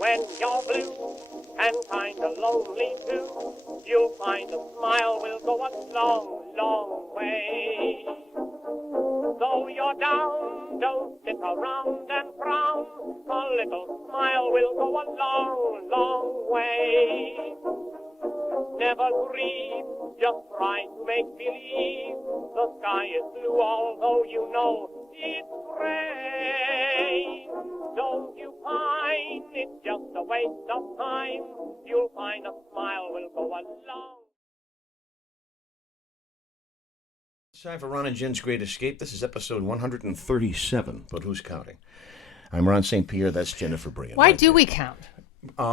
When you're blue and kinda lonely too, you'll find a smile will go a long, long way. Though you're down, don't sit around and frown. A little smile will go a long, long way. Never grieve, just try to make believe the sky is blue, although you know it's gray. Don't you find it's just a waste of time? You'll find a smile will go a long. It's time for Ron and Jen's Great Escape. This is episode 137, but who's counting? I'm Ron St. Pierre. That's Jennifer Brian. Why do we count?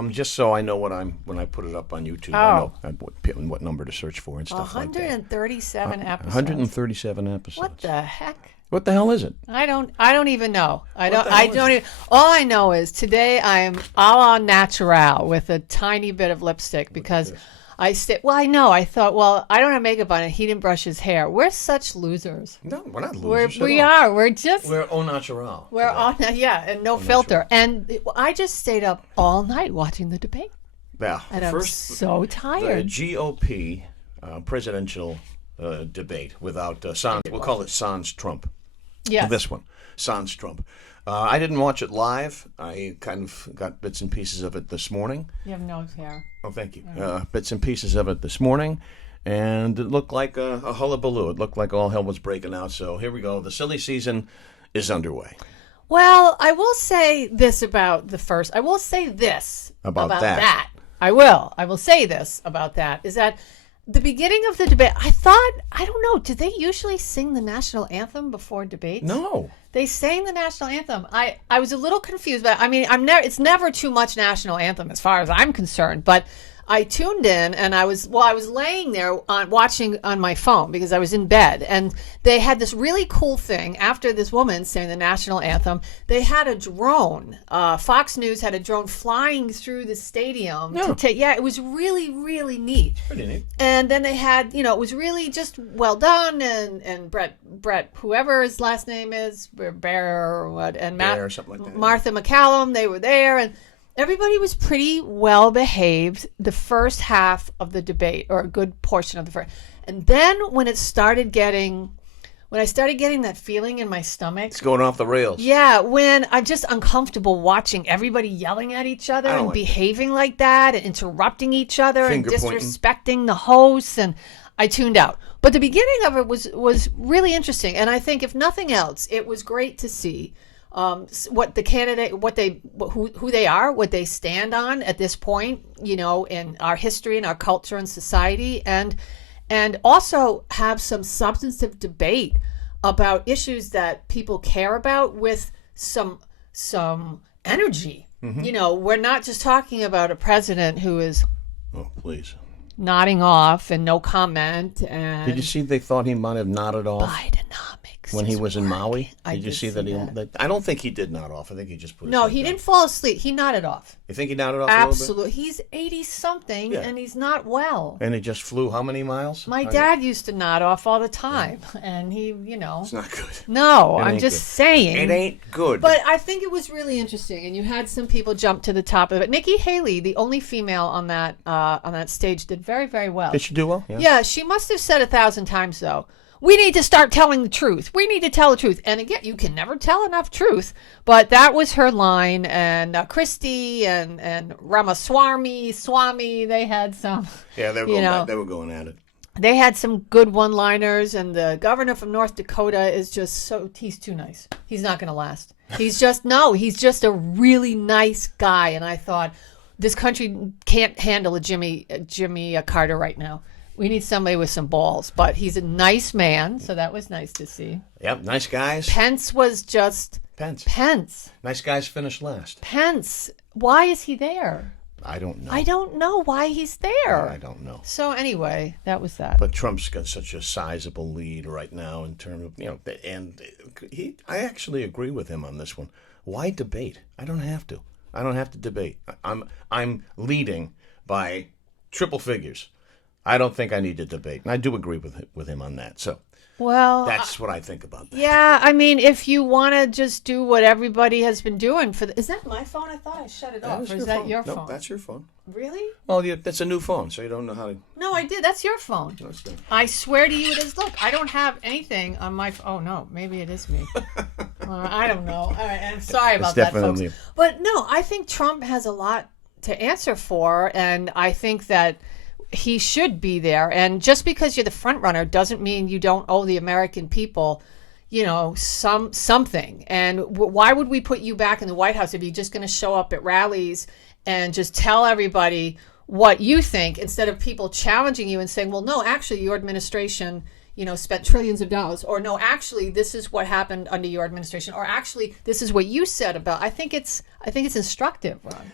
Just so I know when I put it up on YouTube. Oh. I know what number to search for and stuff like that. 137 episodes. 137 episodes. What the heck? What the hell is it? I don't even know. I don't even. All I know is today I am a la natural with a tiny bit of lipstick because I thought, well, I don't have makeup on and he didn't brush his hair. We're such losers. No, we're not losers. We are. We're au natural. We're all, and no filter. And I just stayed up all night watching the debate. Yeah. And I'm so tired. The GOP presidential debate without Sans. We'll call it Sans Trump. Yes. This one, Sans Trump. I didn't watch it live. I kind of got bits and pieces of it this morning. You have nose hair. Oh, thank you. Bits and pieces of it this morning, and it looked like a hullabaloo. It looked like all hell was breaking out. So here we go. The silly season is underway. Well, I will say this about the first. I will say this about that. I will say this about that, is that the beginning of the debate, I don't know, did they usually sing the national anthem before debates? No. They sang the national anthem. I was a little confused, but I mean, it's never too much national anthem as far as I'm concerned, but I tuned in and I was laying there watching on my phone because I was in bed, and they had this really cool thing after this woman sang the national anthem. They had a drone. Fox News had a drone flying through the stadium. It was really, really neat. Pretty neat. And then they had, it was really just well done, and Brett, whoever his last name is, Bear or what, and Bear, something like that. Martha McCallum, they were there, and everybody was pretty well behaved the first half of the debate, or a good portion of the first. And then when I started getting that feeling in my stomach. It's going off the rails. Yeah, when I'm just uncomfortable watching everybody yelling at each other and behaving like that and interrupting each other and disrespecting the hosts, and I tuned out. But the beginning of it was really interesting. And I think if nothing else, it was great to see what the candidate, who they are, what they stand on at this point, in our history and our culture and society, and also have some substantive debate about issues that people care about with some energy. Mm-hmm. We're not just talking about a president who is nodding off and no comment. And did you see they thought he might have nodded off? Bidenomics. When he was in Maui? Did you see that? I don't think he did nod off. I think he just put his No, he didn't fall asleep. He nodded off. You think he nodded off Absolutely. a little bit? He's 80-something, and he's not well. And he just flew how many miles? My dad used to nod off all the time, and he, It's not good. No, I'm just saying. It ain't good. But I think it was really interesting, and you had some people jump to the top of it. Nikki Haley, the only female on that stage, did very, very well. Did she do well? Yeah, she must have said 1,000 times, though, we need to start telling the truth. We need to tell the truth. And again, you can never tell enough truth. But that was her line. And Christie and Swami, they had some. Yeah, they were going at it. They had some good one-liners. And the governor from North Dakota is just he's too nice. He's not going to last. He's just a really nice guy. And I thought, this country can't handle a Jimmy Carter right now. We need somebody with some balls, but he's a nice man, so that was nice to see. Yep, nice guys. Pence was just... Pence. Nice guys finished last. Pence. Why is he there? I don't know. I don't know why he's there. I don't know. So anyway, that was that. But Trump's got such a sizable lead right now in terms of, and I actually agree with him on this one. Why debate? I don't have to. I don't have to debate. I'm leading by triple figures. I don't think I need to debate. And I do agree with him on that. So Well, That's what I think about that. yeah, I mean, if you want to just do what everybody has been doing is that my phone? I thought I shut it off. Or is that your phone? No, that's your phone. Really? Well, that's a new phone, so you don't know how to. No, I did. That's your phone. No, it's not. I swear to you, it is. Look, I don't have anything on my. Oh no, maybe it is me. I don't know. All right, I'm sorry about that, folks. But no, I think Trump has a lot to answer for, and I think that he should be there. And just because you're the front runner doesn't mean you don't owe the American people, something. And why would we put you back in the White House if you're just going to show up at rallies and just tell everybody what you think instead of people challenging you and saying, well, no, actually, your administration, spent trillions of dollars, or no, actually, this is what happened under your administration, or actually, this is what you said about. I think it's instructive, Ron.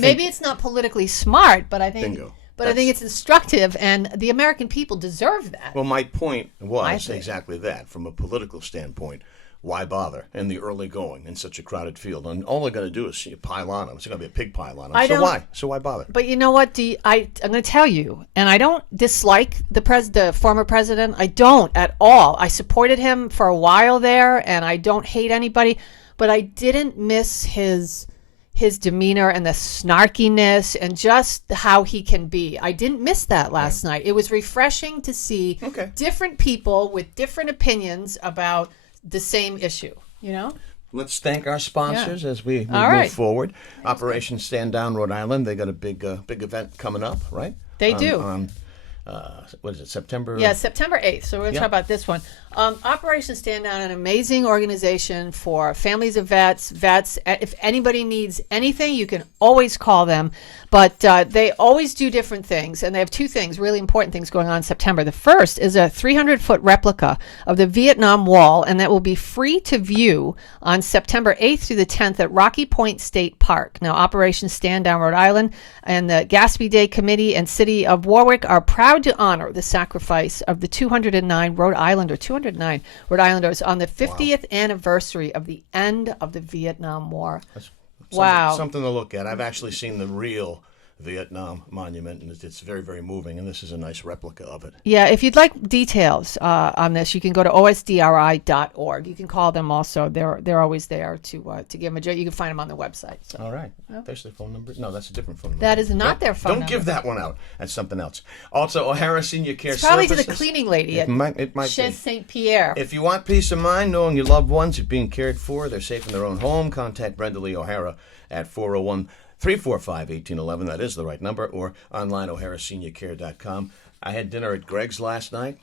Maybe it's not politically smart, but I think. Bingo. But I think it's instructive, and the American people deserve that. Well, my point was exactly that. From a political standpoint, why bother in the early going in such a crowded field? And all they're going to do is pile on them. It's going to be a pig pile on them. So why bother? But you know what? I'm going to tell you, and I don't dislike the former president. I don't at all. I supported him for a while there, and I don't hate anybody. But I didn't miss his demeanor and the snarkiness and just how he can be. I didn't miss that last night. It was refreshing to see different people with different opinions about the same issue, Let's thank our sponsors as we move forward. Operation Stand Down Rhode Island, they got a big event coming up, right? They do. What is it, September? Yeah, September 8th. So we're going to talk about this one. Operation Stand Down, an amazing organization for families of vets. If anybody needs anything, you can always call them. But they always do different things. And they have two things, really important things going on in September. The first is a 300-foot replica of the Vietnam Wall, and that will be free to view on September 8th through the 10th at Rocky Point State Park. Now, Operation Stand Down Rhode Island and the Gaspee Day Committee and City of Warwick are proud to honor the sacrifice of the 209 Rhode Islanders on the 50th anniversary of the end of the Vietnam War. That's wow. Something to look at. I've actually seen the real Vietnam monument, and it's very, very moving, and this is a nice replica of it. Yeah, if you'd like details on this, you can go to osdri.org. You can call them also. They're always there to give them a. You can find them on the website. So. All right. There's their phone number. No, that's a different phone number. That is not their phone number. Don't give that one out. That's something else. Also, O'Hara Senior Care Services. Probably Services. to the cleaning lady at Chez St. Pierre. If you want peace of mind knowing your loved ones are being cared for, they're safe in their own home, contact Brenda Lee O'Hara at 401-345-1811. That is the right number. Or online, oharaseniorcare.com. I had dinner at Greg's last night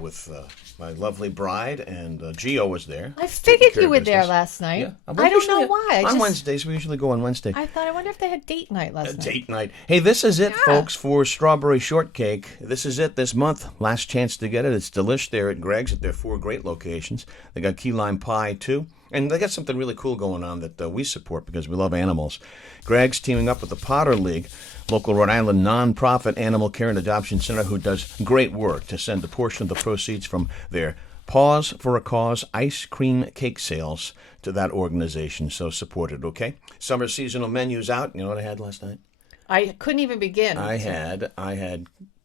with my lovely bride, and Gio was there. I figured you were there last night. Yeah. I don't know why. On Wednesdays. We usually go on Wednesday. I wonder if they had date night last night. Date night. Hey, this is it, folks, for strawberry shortcake. This is it this month. Last chance to get it. It's delish there at Greg's at their 4 great locations. They got key lime pie, too. And they got something really cool going on that we support because we love animals. Greg's teaming up with the Potter League, local Rhode Island nonprofit animal care and adoption center who does great work to send a portion of the proceeds from their Paws for a Cause ice cream cake sales to that organization. So support it, okay? Summer seasonal menus out. You know what I had last night? I couldn't even begin. I had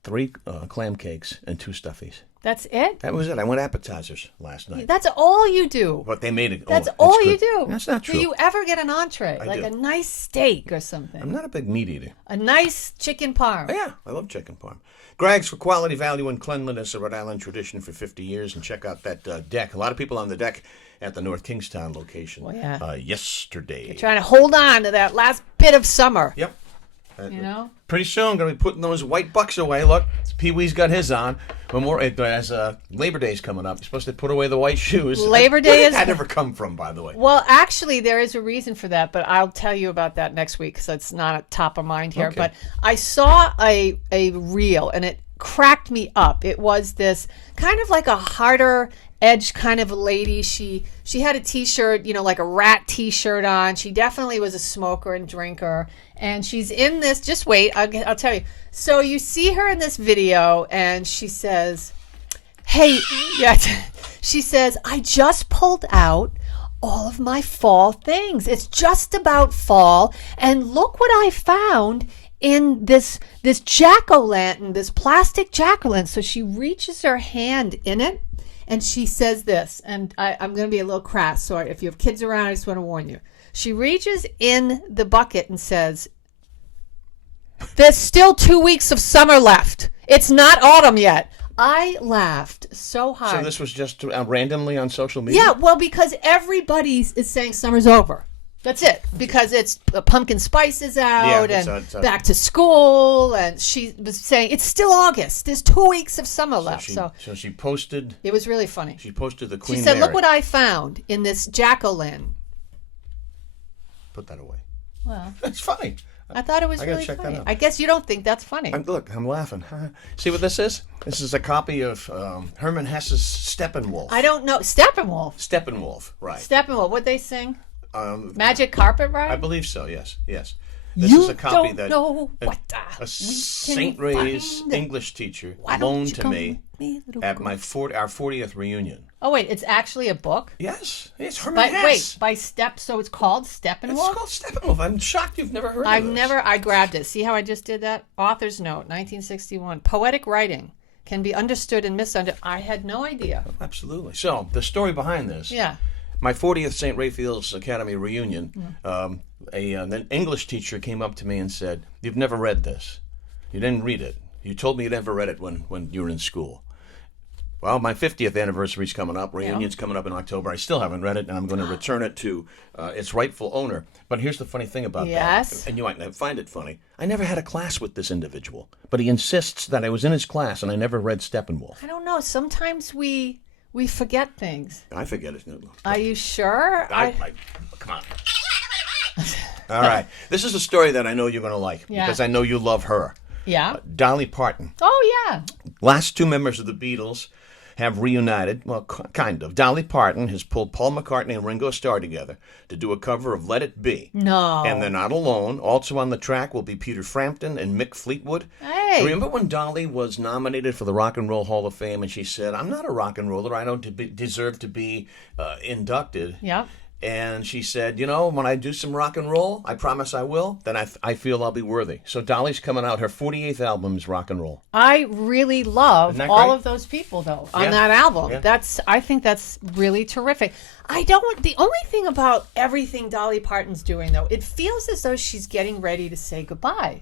3 clam cakes and 2 stuffies. That's it? That was it. I went appetizers last night. That's all you do. But they made it. That's all you do. That's not true. Do you ever get an entree? I like do. a nice steak or something? I'm not a big meat eater. A nice chicken parm. Oh, yeah, I love chicken parm. Greg's for quality, value, and cleanliness, a Rhode Island tradition for 50 years. And check out that deck. A lot of people on the deck at the North Kingstown location yesterday. You're trying to hold on to that last bit of summer. Yep. Pretty soon, going to be putting those white bucks away. Look, Pee-wee's got his on. As Labor Day's coming up, you're supposed to put away the white shoes. Labor Day Where did is... that ever come from, by the way? Well, actually, there is a reason for that, but I'll tell you about that next week because it's not top of mind here. Okay. But I saw a reel, and it cracked me up. It was this kind of like a harder edge kind of lady. She had a T-shirt, like a rat T-shirt on. She definitely was a smoker and drinker. And she's in this, just wait, I'll tell you. So you see her in this video, and she says, she says, I just pulled out all of my fall things. It's just about fall. And look what I found in this jack-o'-lantern, this plastic jack-o'-lantern. So she reaches her hand in it, And she says this, and I'm going to be a little crass, so if you have kids around, I just want to warn you. She reaches in the bucket and says, there's still 2 weeks of summer left. It's not autumn yet. I laughed so hard. So this was just randomly on social media? Yeah, well, because everybody is saying summer's over. That's it. Because it's pumpkin spice is out and back to school. And she was saying, it's still August. There's 2 weeks of summer left. So she posted. It was really funny. She posted the Queen She said, Mary. look what I found in this jack-o'-lantern. Put that away. Well, that's funny. I thought it was really funny. I guess you don't think that's funny. I'm laughing. See what this is? This is a copy of Herman Hesse's Steppenwolf. I don't know. Steppenwolf. Steppenwolf, right. Steppenwolf. What'd they sing? Magic Carpet Ride? I believe so, yes. This is a copy that a St. Ray's English teacher loaned to me at our 40th reunion. Oh, wait, it's actually a book? Yes, it's Herman Hesse. Wait, by Step, so it's called Steppenwolf? It's called Steppenwolf. I'm shocked you've never heard of this. I grabbed it. See how I just did that? Author's note, 1961. Poetic writing can be understood and misunderstood. I had no idea. Absolutely. So, the story behind this. Yeah. My 40th St. Raphael's Academy reunion, an English teacher came up to me and said, you've never read this. You didn't read it. You told me you never read it when you were in school. Well, my 50th anniversary is coming up. Reunion's coming up in October. I still haven't read it, and I'm going to return it to its rightful owner. But here's the funny thing about that. And you might find it funny. I never had a class with this individual, but he insists that I was in his class, and I never read Steppenwolf. I don't know. Sometimes we forget things. I forget it. Are you sure? Come on. All right. This is a story that I know you're going to like because I know you love her. Yeah. Dolly Parton. Oh, yeah. Last two members of the Beatles have reunited. Well, kind of. Dolly Parton has pulled Paul McCartney and Ringo Starr together to do a cover of Let It Be. No. And they're not alone. Also on the track will be Peter Frampton and Mick Fleetwood. Hey. Remember when Dolly was nominated for the Rock and Roll Hall of Fame and she said, I'm not a rock and roller. I don't deserve to be inducted. Yeah. And she said, you know, when I do some rock and roll, I promise I will, then I feel I'll be worthy. So Dolly's coming out. Her 48th album is rock and roll. I really love all of those people, though, on that album. Yeah. I think that's really terrific. The only thing about everything Dolly Parton's doing, though, it feels as though she's getting ready to say goodbye.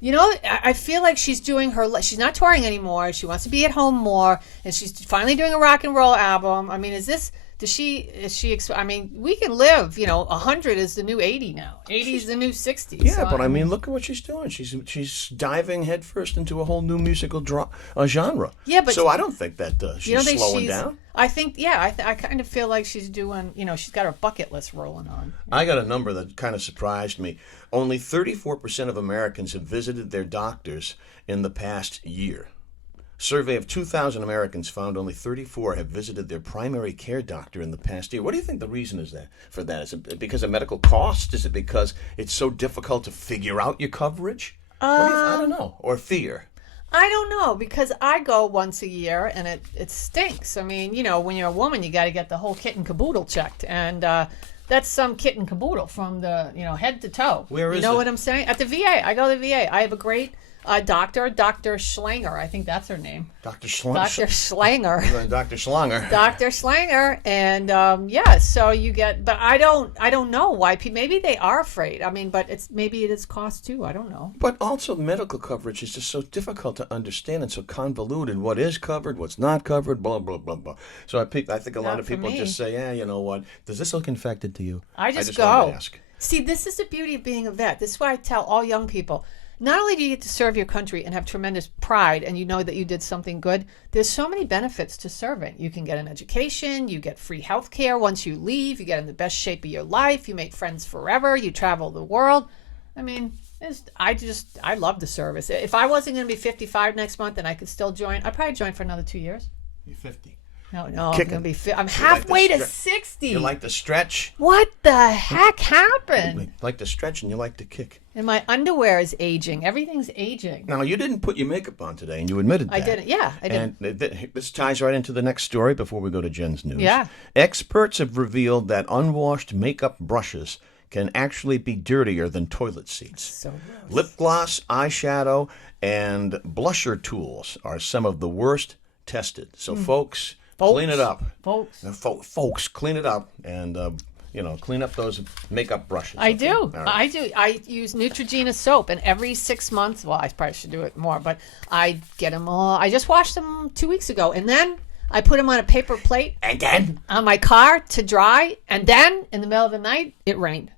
You know, I feel like she's doing she's not touring anymore. She wants to be at home more. And she's finally doing a rock and roll album. I mean, I mean, we can live, 100 is the new 80 now. 80 is the new 60. Yeah, so, but I mean, look at what she's doing. She's diving headfirst into a whole new musical genre. Yeah, but so I don't think that she's slowing down. I think, I kind of feel like she's doing, she's got her bucket list rolling on. I got a number that kind of surprised me. Only 34% of Americans have visited their doctors in the past year. Survey of 2,000 Americans found only 34 have visited their primary care doctor in the past year. What do you think the reason is for that? Is it because of medical cost? Is it because it's so difficult to figure out your coverage? I don't know. Or fear? I don't know, because I go once a year and it stinks. I mean, when you're a woman, you got to get the whole kit and caboodle checked. And that's some kit and caboodle from the, head to toe. Where is it? You know what I'm saying? At the VA. I go to the VA. I have a great... Dr. Schlanger, I think that's her name. Dr. Schlanger. Dr. Schlanger. Dr. Schlanger. Dr. Schlanger, and so you get, but I don't know why. Maybe they are afraid. I mean, but maybe it is cost too. I don't know. But also, medical coverage is just so difficult to understand and so convoluted. What is covered, what's not covered, blah blah blah blah. So I think a lot of people just say, yeah, you know what? Does this look infected to you? I just go. Ask. See, this is the beauty of being a vet. This is why I tell all young people. Not only do you get to serve your country and have tremendous pride and you know that you did something good, there's so many benefits to serving. You can get an education, you get free health care once you leave, you get in the best shape of your life, you make friends forever, you travel the world. I mean, I love the service. If I wasn't going to be 55 next month and I could still join, I'd probably join for another 2 years. You're 50. No, I'm going to be. I'm halfway to 60. You like to stretch? What the heck happened? You like to stretch and you like to kick. And my underwear is aging. Everything's aging. Now, you didn't put your makeup on today, and you admitted that. I didn't. Yeah, I didn't. And this ties right into the next story before we go to Jen's news. Yeah. Experts have revealed that unwashed makeup brushes can actually be dirtier than toilet seats. So gross. Lip gloss, eyeshadow, and blusher tools are some of the worst tested. So, folks, Clean it up. Folks. Folks, clean it up and, clean up those makeup brushes. I okay? do. Right. I do. I use Neutrogena soap, and every 6 months, well, I probably should do it more, but I get them all. I just washed them 2 weeks ago, and then I put them on a paper plate. And then? On my car to dry, and then, in the middle of the night, it rained.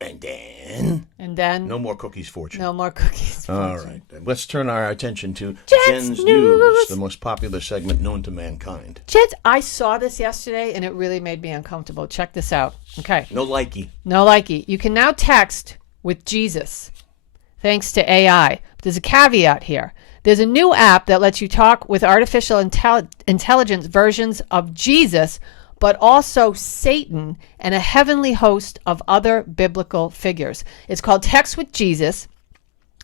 And then? And then? No more cookies, fortune. No more cookies. All right. Let's turn our attention to Jen's News, the most popular segment known to mankind. Jen's, I saw this yesterday, and it really made me uncomfortable. Check this out. Okay. No likey. No likey. You can now text with Jesus, thanks to AI. But there's a caveat here. There's a new app that lets you talk with artificial intelligence versions of Jesus, but also Satan and a heavenly host of other biblical figures. It's called Text with Jesus,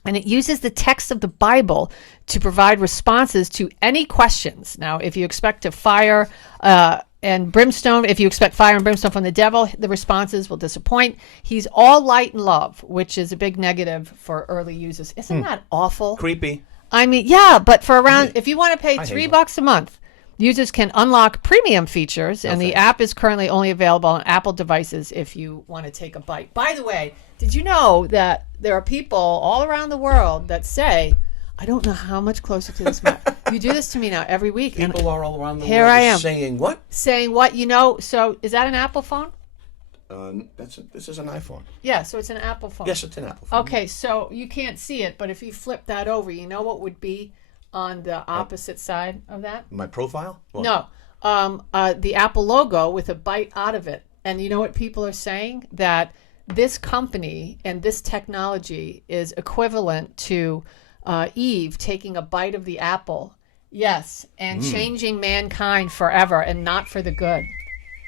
and it uses the text of the Bible to provide responses to any questions. Now, if you expect to fire and brimstone, if you expect fire and brimstone from the devil, the responses will disappoint. He's all light and love, which is a big negative for early users. Isn't that awful? Creepy. I mean, yeah, but for around, if you want to pay $3 a month, users can unlock premium features, and the app is currently only available on Apple devices if you want to take a bite. By the way, did you know that there are people all around the world that say, I don't know how much closer to this mark. You do this to me now every week. People are all around the here world I am. saying what? Saying what? So is that an Apple phone? This is an iPhone. Yeah, so it's an Apple phone. Yes, it's an Apple phone. Okay, so you can't see it, but if you flip that over, you know what would be on the opposite side of that? My profile? What? No. The Apple logo with a bite out of it. And you know what people are saying? That this company and this technology is equivalent to Eve taking a bite of the apple. Yes, and changing mankind forever and not for the good.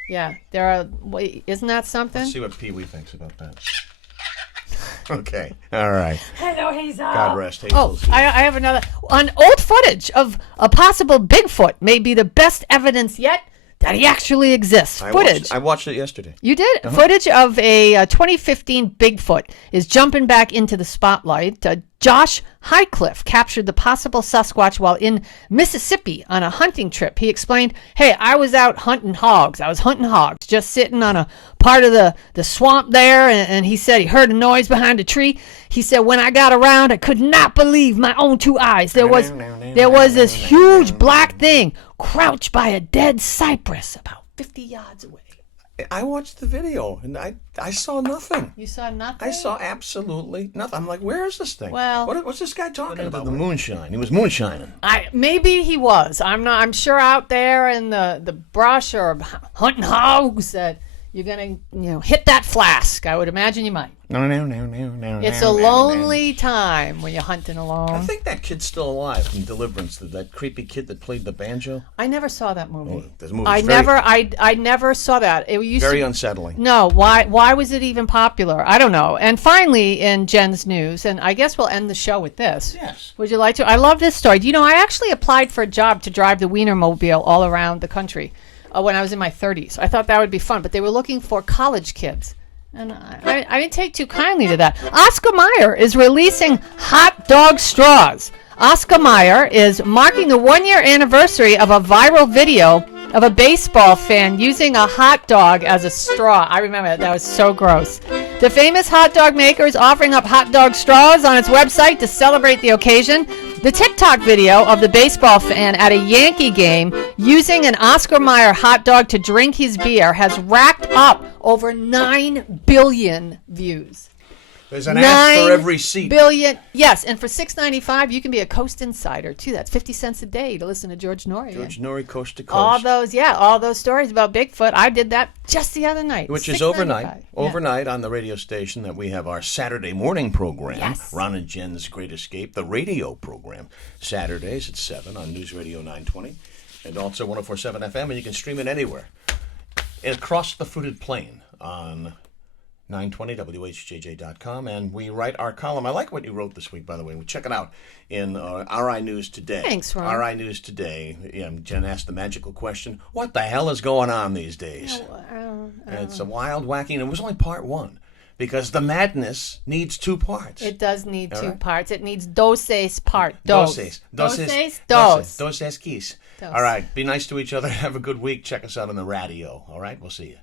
Yeah, isn't that something? Let's see what Pee-wee thinks about that. Okay, all right. Hello, Hazel. God rest Hazel. I have another. On old footage of a possible Bigfoot may be the best evidence yet that he actually exists. I watched it yesterday. You did? Uh-huh. Footage of a 2015 Bigfoot is jumping back into the spotlight. Josh Highcliffe captured the possible Sasquatch while in Mississippi on a hunting trip. He explained, hey, I was out hunting hogs. I was hunting hogs, just sitting on a part of the swamp there, and he said he heard a noise behind a tree. He said, when I got around, I could not believe my own two eyes. There was this huge black thing crouched by a dead cypress about 50 yards away. I watched the video, and I saw nothing. You saw nothing? I saw absolutely nothing. I'm like, where is this thing? Well, what's this guy talking about? The moonshine. He was moonshining. Maybe he was. I'm sure out there in the brush or hunting hogs that you're gonna hit that flask. I would imagine you might. No. It's a lonely time when you're hunting alone. I think that kid's still alive from Deliverance. That creepy kid that played the banjo. I never saw that movie. I never saw that. It used very unsettling. No, why was it even popular? I don't know. And finally, in Jen's news, and I guess we'll end the show with this. Yes. Would you like to? I love this story. Do you know I actually applied for a job to drive the Wienermobile all around the country when I was in my 30s. I thought that would be fun, but they were looking for college kids. And I didn't take too kindly to that. Oscar Mayer is releasing hot dog straws. Oscar Mayer is marking the 1-year anniversary of a viral video of a baseball fan using a hot dog as a straw. I remember that. That was so gross. The famous hot dog maker is offering up hot dog straws on its website to celebrate the occasion. The TikTok video of the baseball fan at a Yankee game using an Oscar Mayer hot dog to drink his beer has racked up over 9 billion views. There's an ad for every seat. 9 billion. Yes, and for $6.95 you can be a Coast Insider too. That's 50 cents a day to listen to George Norrie. George Norrie, Coast to Coast. All those stories about Bigfoot. I did that just the other night. Which is overnight. Overnight on the radio station that we have our Saturday morning program. Yes. Ron and Jen's Great Escape, the radio program. Saturdays at 7 on News Radio 920. And also 104.7 FM, and you can stream it anywhere. And across the fruited plain on 920whjj.com, and we write our column. I like what you wrote this week, by the way. We check it out in RI News Today. Thanks, Ron. RI News Today. Jen asked the magical question, what the hell is going on these days? It's a wild, wacky, and it was only part one. because the madness needs 2 parts. It does need All 2 right? parts. It needs doses part. Doses. Doses. Doses. Doses. Dos. All right. Be nice to each other. Have a good week. Check us out on the radio. All right. We'll see you.